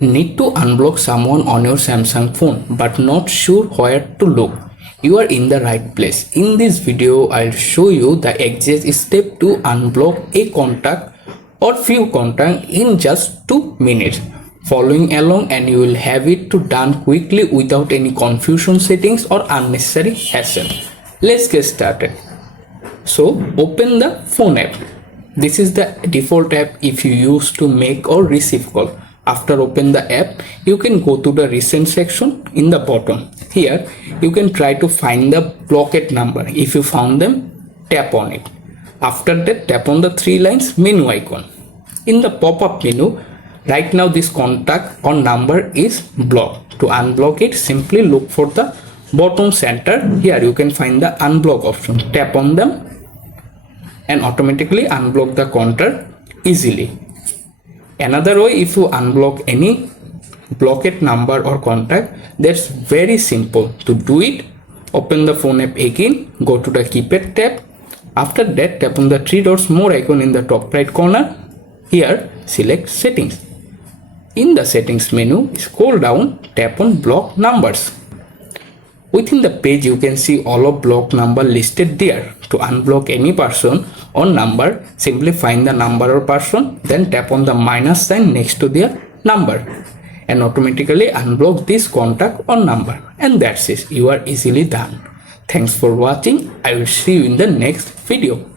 Need to unblock someone on your Samsung phone but not sure where to look? You are in the right place. In this video, I'll show you the exact step to unblock a contact or few contacts in just 2 minutes. Following along and you will have it to done quickly without any confusion settings or unnecessary hassle. Let's get started. So open the phone app. This is the default app if you use to make or receive call. After open the app, you can go to the recent section in the bottom. Here you can try to find the blocked number. If you found them, tap on it. After that, tap on the 3 lines menu icon. In the pop-up menu, right now this contact or number is blocked. To unblock it, simply look for the bottom center. Here you can find the unblock option. Tap on them and automatically unblock the contact easily. Another way, if you unblock any blocked number or contact, that's very simple. To do it, open the phone app again, go to the keypad tab. After that, tap on the 3 dots more icon in the top right corner. Here select settings. In the settings menu, scroll down, tap on block numbers. Within the page, you can see all of block number listed there. To unblock any person or number, simply find the number or person, then tap on the minus sign next to their number and automatically unblock this contact or number. And that's it. You are easily done. Thanks for watching. I will see you in the next video.